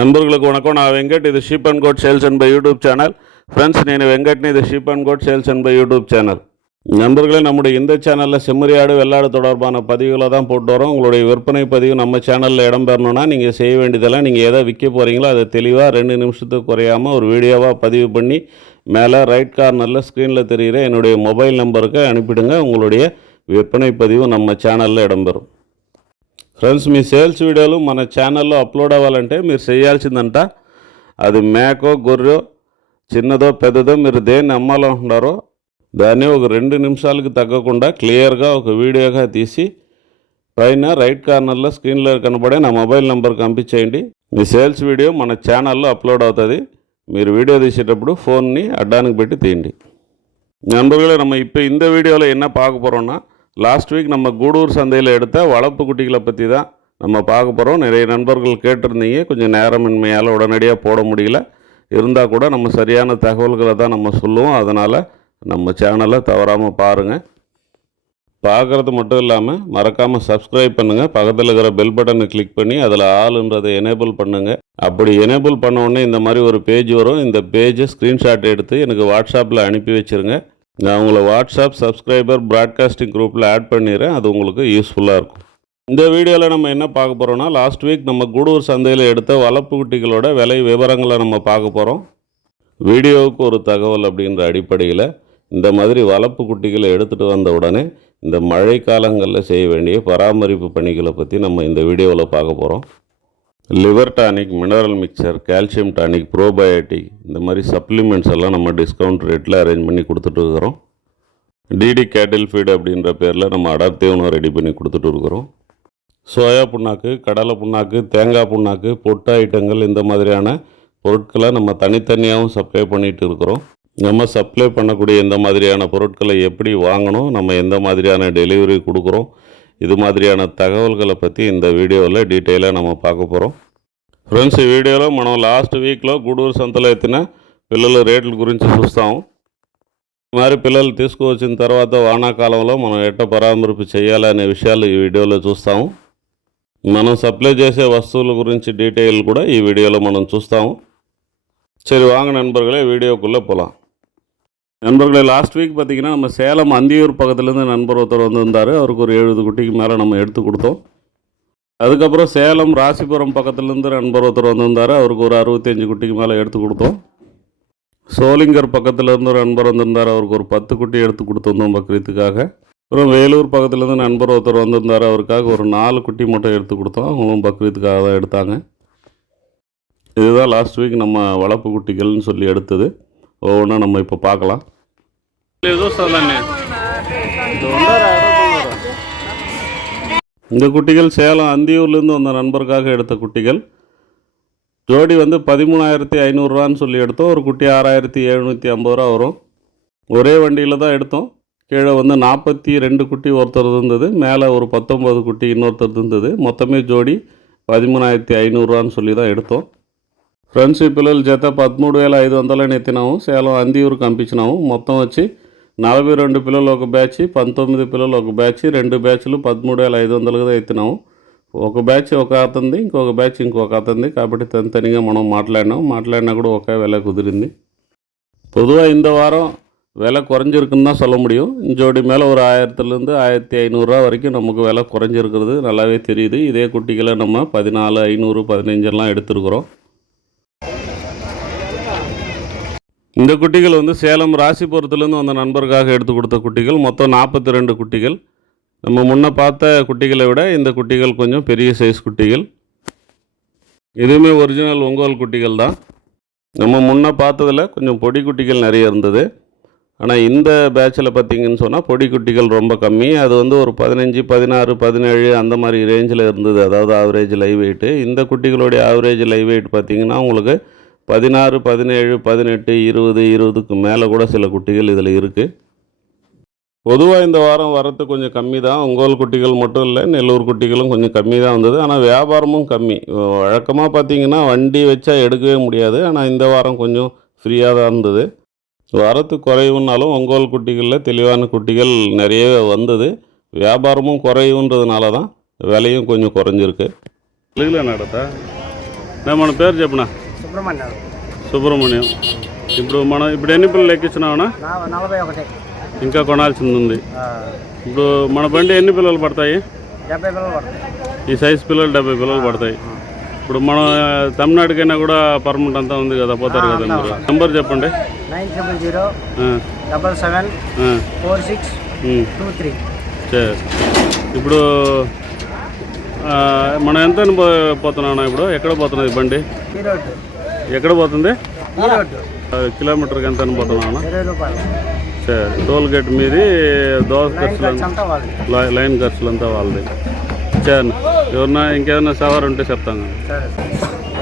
நண்பர்களுக்கு வணக்கம். நான் வெங்கட். இது sheep and goat sales and buy YouTube channel friends நீ வெங்கட்னு இது sheep and goat sales and buy YouTube channel நண்பர்களே நம்முடைய இந்த சேனலில் செம்மறியாடு வெள்ளாடு தொடர்பான பதிவுகளை தான் போட்டு வரோம். உங்களுடைய விற்பனை பதிவு நம்ம சேனலில் இடம்பெறணும்னா நீங்கள் செய்ய வேண்டியதெல்லாம் நீங்கள் எதை விற்க போகிறீங்களோ அதை தெளிவாக ரெண்டு நிமிஷத்துக்கு குறையாமல் ஒரு வீடியோவாக பதிவு பண்ணி மேலே ரைட் கார்னரில் ஸ்க்ரீனில் தெரிகிற என்னுடைய மொபைல் நம்பருக்கு அனுப்பிடுங்க. உங்களுடைய விற்பனை பதிவு நம்ம சேனலில் இடம்பெறும் ఫ్రెండ్స్ మీ సేల్స్ వీడియోలు మన ఛానల్లో అప్లోడ్ అవ్వాలంటే మీరు చేయాల్సిందంట అది మేకో గొర్రె చిన్నదో పెద్దదో మీరు దేన్ని అమ్మాలనుకుంటారో దాన్ని ఒక రెండు నిమిషాలకి తగ్గకుండా క్లియర్గా ఒక వీడియోగా తీసి పైన రైట్ కార్నర్లో స్క్రీన్లో కనబడే నా మొబైల్ నెంబర్కి పంపించేయండి మీ సేల్స్ వీడియో మన ఛానల్లో అప్లోడ్ అవుతుంది మీరు వీడియో తీసేటప్పుడు ఫోన్ని అడ్డానికి పెట్టి తీయండి நண்பர்களே நம்ம இப்போ இந்த வீடியோவில் என்ன பார்க்க போகிறோம்னா லாஸ்ட் வீக் நம்ம கூடூர் சந்தையில் எடுத்த வளர்ப்பு குட்டிகளை பற்றி தான் நம்ம பார்க்க போகிறோம் நிறைய நண்பர்கள் கேட்டிருந்தீங்க. கொஞ்சம் நேரமின்மையால் உடனடியாக போட முடியல. இருந்தால் கூட நம்ம சரியான தகவல்களை தான் நம்ம சொல்லுவோம். அதனால் நம்ம சேனலை தவறாமல் பாருங்கள் பார்க்குறது மட்டும் இல்லாமல் மறக்காமல் சப்ஸ்கிரைப் பண்ணுங்கள் பக்கத்தில் இருக்கிற பெல் பட்டனை கிளிக் பண்ணி அதில் ஆளுன்றதை எனேபிள் பண்ணுங்கள் அப்படி எனேபிள் பண்ண உடனே இந்த மாதிரி ஒரு பேஜ் வரும். இந்த பேஜை ஸ்க்ரீன்ஷாட் எடுத்து எனக்கு வாட்ஸ்அப்பில் அனுப்பி வச்சுருங்க. நான் உங்களை வாட்ஸ்அப் சப்ஸ்கிரைபர் ப்ராட்காஸ்டிங் குரூப்பில் ஆட் பண்ணிடுறேன். அது உங்களுக்கு யூஸ்ஃபுல்லாக இருக்கும். இந்த வீடியோவில் நம்ம என்ன பார்க்க போகிறோம்னா லாஸ்ட் வீக் நம்ம கூடூர் சந்தையில் எடுத்த வளர்ப்பு குட்டிகளோட விலை விவரங்களை நம்ம பார்க்க போகிறோம் வீடியோவுக்கு ஒரு தகவல் அப்படின்ற அடிப்படையில் இந்த மாதிரி வளர்ப்பு குட்டிகளை எடுத்துகிட்டு வந்த உடனே இந்த மழை காலங்களில் செய்ய வேண்டிய பராமரிப்பு பணிகளை பற்றி நம்ம இந்த வீடியோவில் பார்க்க போகிறோம் liver tonic mineral mixture calcium tonic probiotic இந்த மாதிரி சப்ளிமெண்ட்ஸ் எல்லாம் நம்ம டிஸ்கவுண்ட் ரேட்டில் அரேஞ்ச் பண்ணி கொடுத்துட்டு இருக்கிறோம். டிடி கேட்டில் ஃபீடு அப்படின்ற பேரில் நம்ம அடர் தீவனம் ரெடி பண்ணி கொடுத்துட்டு இருக்கிறோம். சோயா புண்ணாக்கு கடலை புண்ணாக்கு தேங்காய் புண்ணாக்கு பொட்டு ஐட்டங்கள் இந்த மாதிரியான பொருட்களை நம்ம தனித்தனியாகவும் சப்ளை பண்ணிட்டு இருக்கிறோம். நம்ம சப்ளை பண்ணக்கூடிய இந்த மாதிரியான பொருட்களை எப்படி வாங்கணும் நம்ம எந்த மாதிரியான டெலிவரி கொடுக்குறோம் இது மாதிரியான தகவல்களை பற்றி இந்த வீடியோவில் டீட்டெயிலாக நம்ம பார்க்க పోరం ఫ్రెండ్స్ ఈ వీడియోలో మనం లాస్ట్ వీక్లో గూడూరు సంతలో ఎత్తిన పిల్లల రేట్ల గురించి చూస్తాము మరి పిల్లలు తీసుకువచ్చిన తర్వాత వానాకాలంలో మనం ఎట్ట పరామర్పు చేయాలి అనే విషయాలు ఈ వీడియోలో చూస్తాము మనం సప్లై చేసే వస్తువుల గురించి డీటెయిల్ కూడా ఈ వీడియోలో మనం చూస్తాము சரி வாங்க நண்பர்களே வீடியோக்குள்ளே போகலாம் நண்பர்களே லாஸ்ட் வீக் பார்த்திங்கன்னா நம்ம சேலம் அந்தியூர் பக்கத்துலேருந்து நண்பர் ஒருத்தர் வந்திருந்தார். அவருக்கு ஒரு எழுபது குட்டிக்கு மேலே நம்ம எடுத்து கொடுத்தோம். அதுக்கப்புறம் சேலம் ராசிபுரம் பக்கத்துலேருந்து நண்பர் ஒருத்தர் வந்திருந்தார். அவருக்கு ஒரு அறுபத்தஞ்சு குட்டிக்கு மேலே எடுத்து கொடுத்தோம். சோளிங்கர் பக்கத்துலேருந்து ஒரு நண்பர் வந்திருந்தார். அவருக்கு ஒரு பத்து குட்டி எடுத்து கொடுத்துருந்தோம் பக்ரீத்துக்காக அப்புறம் வேலூர் பக்கத்துலேருந்து நண்பர் ஒருத்தர் வந்திருந்தார். அவருக்காக ஒரு நாலு குட்டி மட்டும் எடுத்து கொடுத்தோம். அவங்களும் பக்ரீத்துக்காக தான் எடுத்தாங்க. இதுதான் லாஸ்ட் வீக் நம்ம வளர்ப்பு குட்டிகள்னு சொல்லி எடுத்தது. ஒவ்வொன்றா நம்ம இப்போ பார்க்கலாம். இந்த குட்டிகள் சேலம் அந்தியூர்லேருந்து வந்த நண்பருக்காக எடுத்த குட்டிகள். ஜோடி வந்து பதிமூணாயிரத்தி ஐநூறுரூவான்னு சொல்லி எடுத்தோம். ஒரு குட்டி ஆறாயிரத்தி எழுநூற்றி ஐம்பது ரூபா வரும். ஒரே வண்டியில் தான் எடுத்தோம். கீழே வந்து நாற்பத்தி ரெண்டு குட்டி ஒருத்தர் இருந்தது. மேலே ஒரு பத்தொம்பது குட்டி இன்னொருத்தர் இருந்தது. மொத்தமே ஜோடி பதிமூணாயிரத்தி ஐநூறுரூவான்னு சொல்லி தான் எடுத்தோம். ఫ్రెండ్స్ ఈ పిల్లల జత పదమూడు వేల ఐదు వందలని ఎత్తినాము సేలం అందియూరుకు పంపించినాము మొత్తం వచ్చి నలభై రెండు పిల్లలు ఒక బ్యాచ్ పంతొమ్మిది పిల్లలు ఒక బ్యాచ్ రెండు బ్యాచ్లు పదమూడు వేల ఐదు వందలుగా ఎత్తినాము ఒక బ్యాచ్ ఒక అతనిది ఇంకొక బ్యాచ్ ఇంకొక అతనిది కాబట్టి తనితనిగా మనం మాట్లాడినాం మాట్లాడినా కూడా ఒకే விலை குதிரிந்து பொதுவாக இந்த வாரம் விலை குறைஞ்சிருக்குன்னு தான் சொல்ல முடியும் ஜோடி மேலே ஒரு ஆயிரத்துலேருந்து ஆயிரத்தி ஐநூறுரூவா வரைக்கும் நமக்கு விலை குறைஞ்சிருக்கிறது நல்லாவே தெரியுது இதே குட்டிகளை நம்ம பதினாலு ஐநூறு பதினஞ்செல்லாம் எடுத்துருக்குறோம் இந்த குட்டிகள் வந்து சேலம் ராசிபுரத்துலேருந்து வந்த நண்பருக்காக எடுத்து கொடுத்த குட்டிகள். மொத்தம் நாற்பத்தி ரெண்டு குட்டிகள். நம்ம முன்னே பார்த்த குட்டிகளை விட இந்த குட்டிகள் கொஞ்சம் பெரிய சைஸ் குட்டிகள். இதுவுமே ஒரிஜினல் ஒங்கோல் குட்டிகள் தான். நம்ம முன்னே பார்த்ததில் கொஞ்சம் பொடி குட்டிகள் நிறைய இருந்தது. ஆனால் இந்த பேட்சில் பார்த்தீங்கன்னு சொன்னால் பொடி குட்டிகள் ரொம்ப கம்மி. அது வந்து ஒரு பதினஞ்சு பதினாறு பதினேழு அந்த மாதிரி ரேஞ்சில் இருந்தது. அதாவது ஆவரேஜ் லைவ் வெயிட்டு இந்த குட்டிகளுடைய ஆவரேஜ் லைவ் வெயிட் பார்த்திங்கன்னா உங்களுக்கு பதினாறு பதினேழு பதினெட்டு இருபது இருபதுக்கு மேலே கூட சில குட்டிகள் இதில் இருக்குது பொதுவாக இந்த வாரம் வரத்து கொஞ்சம் கம்மி தான். உங்கோல் குட்டிகள் மட்டும் இல்லை நெல்லூர் குட்டிகளும் கொஞ்சம் கம்மி தான் வந்தது. ஆனால் வியாபாரமும் கம்மி. வழக்கமாக பார்த்தீங்கன்னா வண்டி வச்சா எடுக்கவே முடியாது. ஆனால் இந்த வாரம் கொஞ்சம் ஃப்ரீயாக தான் இருந்தது. வரத்து குறைவுனாலும் ஒங்கோல் குட்டிகளில் தெளிவான குட்டிகள் நிறையவே வந்தது. வியாபாரமும் குறைவுன்றதுனால தான் விலையும் கொஞ்சம் குறைஞ்சிருக்கு. நடத்தா. நம்ம பேர் செப்பண்ணா సుబ్రహ్మణ్యం. సుబ్రహ్మణ్యం. ఇప్పుడు మనం ఇప్పుడు ఎన్ని పిల్లలు ఎక్కించినావునా నలభై ఒకటి. ఇంకా కొనాల్సింది ఉంది. ఇప్పుడు మన బండి ఎన్ని పిల్లలు పడతాయి? డెబ్బై పిల్లలు పడతాయి. ఈ సైజ్ పిల్లలు డెబ్బై పిల్లలు పడతాయి. ఇప్పుడు మనం తమిళనాడుకైనా కూడా పర్మనెంట్ అంతా ఉంది కదా పోతారు కదా మీరు నెంబర్ చెప్పండి. Nine triple zero double seven four six two three. సరే. ఇప్పుడు మనం ఎంత పోతున్నాం ఇప్పుడు? ఎక్కడ పోతున్నది బండి? ఎక్కడ పోతుంది కిలోమీటర్కి ఎంత అని పోతుందా సరే టోల్ గేట్ మీది దోశ ఖర్చులు లైన్ ఖర్చులు అంతా వాళ్ళది సరే ఎవరన్నా ఇంకేమైనా సవారు ఉంటే చెప్తాను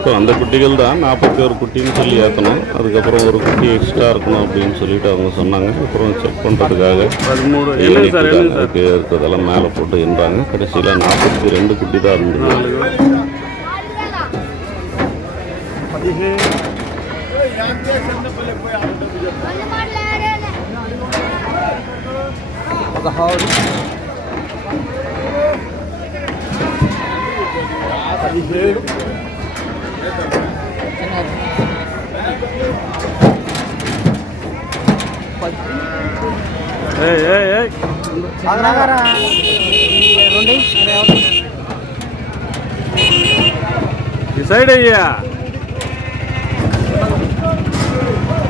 ஸோ அந்த குட்டிகள் தான் நாற்பத்தி ஒரு குட்டின்னு சொல்லி ஏற்றணும் அதுக்கப்புறம் ஒரு குட்டி எக்ஸ்ட்ரா இருக்கணும் அப்படின்னு சொல்லிட்டு அவங்க சொன்னாங்க அப்புறம் செக் பண்ணுறதுக்காக இருக்குது அதெல்லாம் மேலே போட்டு இருந்தாங்க கடைசியில் நாற்பத்தி ரெண்டு குட்டி தான் இருந்தது ఒక హౌస్ పదిహేడు ఈ సైడ్ అయ్యా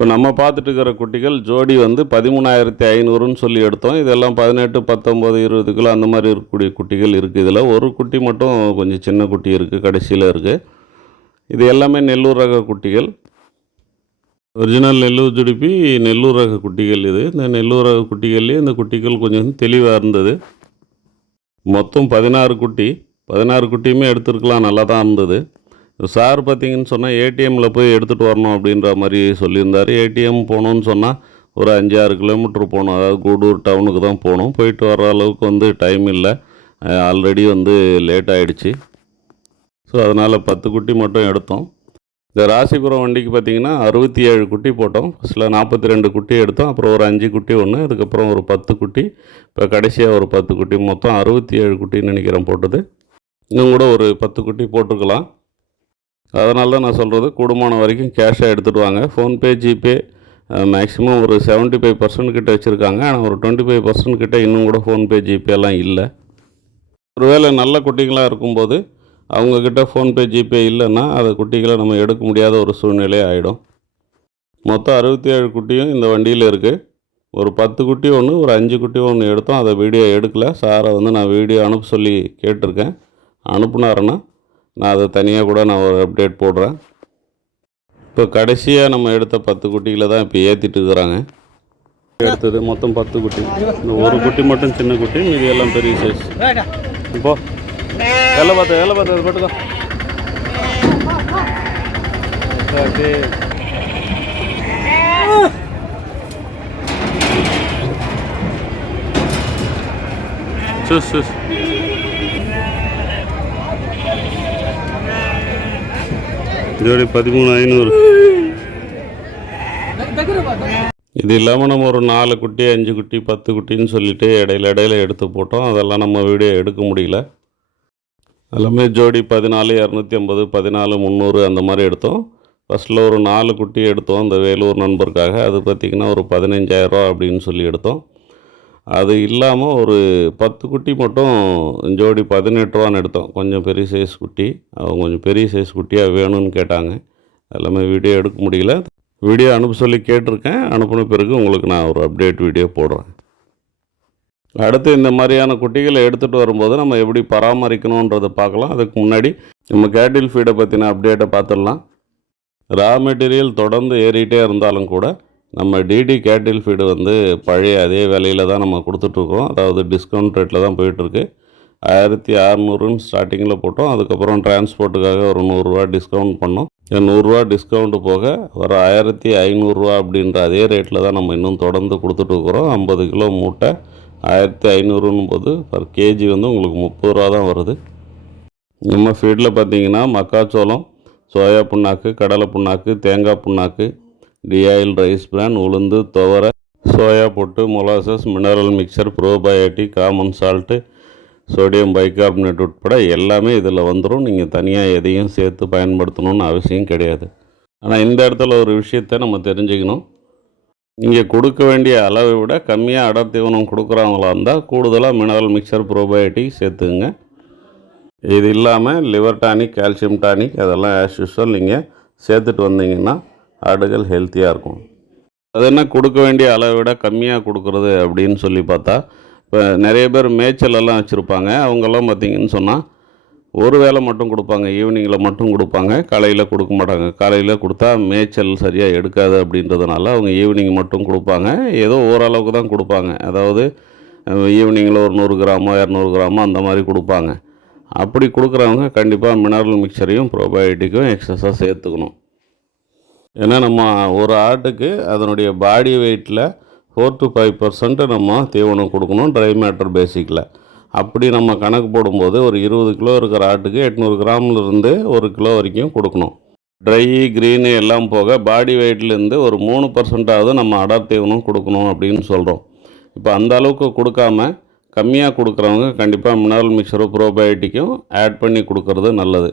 இப்போ நம்ம பார்த்துட்டு இருக்கிற குட்டிகள் ஜோடி வந்து பதிமூணாயிரத்தி ஐநூறுன்னு சொல்லி எடுத்தோம். இதெல்லாம் பதினெட்டு பத்தொம்போது இருபது கிலோ அந்த மாதிரி இருக்கக்கூடிய குட்டிகள் இருக்குது இதில் ஒரு குட்டி மட்டும் கொஞ்சம் சின்ன குட்டி இருக்குது கடைசியில் இருக்குது இது எல்லாமே நெல்லூர் ரக குட்டிகள். ஒரிஜினல் நெல்லூர் ஜுடிப்பி நெல்லூர் ரக குட்டிகள் இது. இந்த நெல்லூர் ரக குட்டிகள்லேயே இந்த குட்டிகள் கொஞ்சம் தெளிவாக இருந்தது. மொத்தம் பதினாறு குட்டி. பதினாறு குட்டியுமே எடுத்துருக்கலாம் நல்லா தான் இருந்தது. சார் பார்த்தீங்கன்னு சொன்னால் ஏடிஎம்மில் போய் எடுத்துகிட்டு வரணும் அப்படின்ற மாதிரி சொல்லியிருந்தார். ஏடிஎம் போகணுன்னு சொன்னால் ஒரு அஞ்சு ஆறு கிலோமீட்டர் போகணும். அதாவது கூடூர் டவுனுக்கு தான் போகணும். போயிட்டு வர அளவுக்கு வந்து டைம் இல்லை. ஆல்ரெடி வந்து லேட் ஆகிடுச்சு ஸோ அதனால் பத்து குட்டி மட்டும் எடுத்தோம். இந்த ராசிபுரம் வண்டிக்கு பார்த்தீங்கன்னா அறுபத்தி ஏழு குட்டி போட்டோம். ஃபஸ்ட்டில் நாற்பத்தி ரெண்டு குட்டி எடுத்தோம். அப்புறம் ஒரு அஞ்சு குட்டி ஒன்று அதுக்கப்புறம் ஒரு பத்து குட்டி. இப்போ கடைசியாக ஒரு பத்து குட்டி. மொத்தம் அறுபத்தி ஏழு குட்டின்னு நினைக்கிறேன் போட்டது. இன்னும் கூட ஒரு பத்து குட்டி போட்டிருக்கலாம். அதனால தான் நான் சொல்கிறது கூடுமான வரைக்கும் கேஷாக எடுத்துகிட்டு வாங்க. ஃபோன்பே ஜிபே மேக்ஸிமம் ஒரு 75% ஃபைவ் பர்சன்ட் கிட்ட வச்சுருக்காங்க. ஆனால் ஒரு டுவெண்ட்டி ஃபைவ் பர்சன்ட் கிட்ட இன்னும் கூட ஃபோன்பே ஜிபேலாம் இல்லை. ஒருவேளை நல்ல குட்டிகளாக இருக்கும்போது அவங்கக்கிட்ட ஃபோன்பே ஜிபே இல்லைன்னா அதை குட்டிகளை நம்ம எடுக்க முடியாத ஒரு சூழ்நிலை ஆகிடும் மொத்தம் அறுபத்தி ஏழு குட்டியும் இந்த வண்டியில் இருக்குது ஒரு பத்து குட்டி ஒன்று ஒரு அஞ்சு குட்டி ஒன்று எடுத்தோம். அதை வீடியோ எடுக்கலை. சாரை வந்து நான் வீடியோ அனுப்ப சொல்லி கேட்டிருக்கேன். அனுப்புனாருன்னா நான் அதை தனியாக கூட நான் ஒரு அப்டேட் போடுறேன். இப்போ கடைசியாக நம்ம எடுத்த பத்து குட்டிகளை தான் இப்போ ஏற்றிட்டு இருக்கிறாங்க. எடுத்தது மொத்தம் பத்து குட்டி. இந்த ஒரு குட்டி மட்டும் சின்ன குட்டி இது எல்லாம் பெரிய சைஸ் இப்போ வேலை பார்த்து வேலை பார்த்து அது மட்டும் சரி. Choose choose. ஜோடி பதிமூணு ஐநூறு. இது இல்லாமல் நம்ம ஒரு நாலு குட்டி அஞ்சு குட்டி பத்து குட்டின்னு சொல்லிட்டு இடையில இடையில எடுத்து போட்டோம். அதெல்லாம் நம்ம வீடியோ எடுக்க முடியல. எல்லாமே ஜோடி பதினாலு இரநூத்தி ஐம்பது பதினாலு முந்நூறு அந்த மாதிரி எடுத்தோம். ஃபஸ்ட்டில் ஒரு நாலு குட்டி எடுத்தோம். இந்த வேலூர் நண்பருக்காக. அது பார்த்திங்கன்னா ஒரு பதினஞ்சாயிரரூவா அப்படின்னு சொல்லி எடுத்தோம். அது இல்லாமல் ஒரு பத்து குட்டி மட்டும் ஜோடி பதினெட்டு ரூபான்னு எடுத்தோம். கொஞ்சம் பெரிய சைஸ் குட்டி. அவங்க கொஞ்சம் பெரிய சைஸ் குட்டியாக வேணும்னு கேட்டாங்க. எல்லாமே வீடியோ எடுக்க முடியல. வீடியோ அனுப்ப சொல்லி கேட்டிருக்கேன். அனுப்பின பிறகு உங்களுக்கு நான் ஒரு அப்டேட் வீடியோ போடுறேன். அடுத்து இந்த மாதிரியான குட்டிகளை எடுத்துகிட்டு வரும்போது நம்ம எப்படி பராமரிக்கணுன்றதை பார்க்கலாம். அதுக்கு முன்னாடி நம்ம கேட்டில் ஃபீடை பற்றின அப்டேட்டை பார்த்துடலாம். ரா மெட்டீரியல் தொடர்ந்து ஏறிட்டே இருந்தாலும் கூட நம்ம டிடி கேட்டில் ஃபீடு வந்து பழைய அதே விலையில் தான் நம்ம கொடுத்துட்ருக்கோம். அதாவது டிஸ்கவுண்ட் ரேட்டில் தான் போயிட்டுருக்கு ஆயிரத்தி அறநூறுன்னு ஸ்டார்டிங்கில் போட்டோம். அதுக்கப்புறம் டிரான்ஸ்போர்ட்டுக்காக ஒரு நூறுரூவா டிஸ்கவுண்ட் பண்ணோம். இந்த நூறுரூவா டிஸ்கவுண்ட் போக வர ஆயிரத்தி ஐநூறுரூவா அப்படின்ற அதே ரேட்டில் தான் நம்ம இன்னும் தொடர்ந்து கொடுத்துட்ருக்குறோம். ஐம்பது கிலோ மூட்டை ஆயிரத்தி ஐநூறுன்னு போது பர் கேஜி வந்து உங்களுக்கு முப்பது ரூபா தான் வருது. நம்ம ஃபீல்டில் பார்த்தீங்கன்னா மக்காச்சோளம் சோயா புண்ணாக்கு கடலை புண்ணாக்கு தேங்காய் புண்ணாக்கு டிஆயில் ரைஸ் பிரான் உளுந்து துவர சோயா பொட்டு molasses mineral mixture probiotic common salt sodium bicarbonate உட்பட எல்லாமே இதில் வந்துடும் நீங்கள் தனியாக எதையும் சேர்த்து பயன்படுத்தணும்னு அவசியம் கிடையாது. ஆனால் இந்த இடத்துல ஒரு விஷயத்தை நம்ம தெரிஞ்சுக்கணும். நீங்கள் கொடுக்க வேண்டிய அளவை விட கம்மியாக அடர் தீவனம் கொடுக்குறவங்களா இருந்தால் கூடுதலாக மினரல் மிக்சர் ப்ரோபயோட்டிக் சேர்த்துங்க இது இல்லாமல் லிவர் டானிக் கால்சியம் டானிக் அதெல்லாம் ஆஸ் யூஸ்வல் நீங்கள் சேர்த்துட்டு வந்தீங்கன்னா ஆடுகள் ஹெல்த்தியாக இருக்கும். அது என்ன கொடுக்க வேண்டிய அளவை விட கம்மியாக கொடுக்குறது அப்படின்னு சொல்லி பார்த்தா இப்போ நிறைய பேர் மேய்ச்சலெல்லாம் வச்சுருப்பாங்க. அவங்கெல்லாம் பார்த்தீங்கன்னு சொன்னால் ஒரு வேளை மட்டும் கொடுப்பாங்க ஈவினிங்கில் மட்டும் கொடுப்பாங்க காலையில் கொடுக்க மாட்டாங்க. காலையில் கொடுத்தா மேய்ச்சல் சரியாக எடுக்காது அப்படின்றதுனால அவங்க ஈவினிங் மட்டும் கொடுப்பாங்க. ஏதோ ஓரளவுக்கு தான் கொடுப்பாங்க. அதாவது ஈவினிங்கில் ஒரு நூறு கிராமோ இரநூறு கிராமோ அந்த மாதிரி கொடுப்பாங்க. அப்படி கொடுக்குறவங்க கண்டிப்பாக மினரல் மிக்சரையும் ப்ரோபயோட்டிக்கும் எக்ஸஸாக சேர்த்துக்கணும். ஏன்னா நம்ம ஒரு ஆட்டுக்கு அதனுடைய பாடி வெயிட்டில் ஃபோர் டு ஃபைவ் பர்சன்ட்டு நம்ம தீவனம் கொடுக்கணும் ட்ரை மேட்டர் பேசிக்கில் அப்படி நம்ம கணக்கு போடும்போது ஒரு இருபது கிலோ இருக்கிற ஆட்டுக்கு எட்நூறு கிராம்லேருந்து ஒரு கிலோ வரைக்கும் கொடுக்கணும். ட்ரை க்ரீனு எல்லாம் போக பாடி வெயிட்லேருந்து ஒரு மூணு பர்சன்டாவது நம்ம அடர் தீவனம் கொடுக்கணும் அப்படின்னு சொல்கிறோம் இப்போ அந்த அளவுக்கு கொடுக்காம கம்மியாக கொடுக்குறவங்க கண்டிப்பாக மினரல் மிக்சரும் ப்ரோபயோட்டிக்கும் ஆட் பண்ணி கொடுக்கறது நல்லது.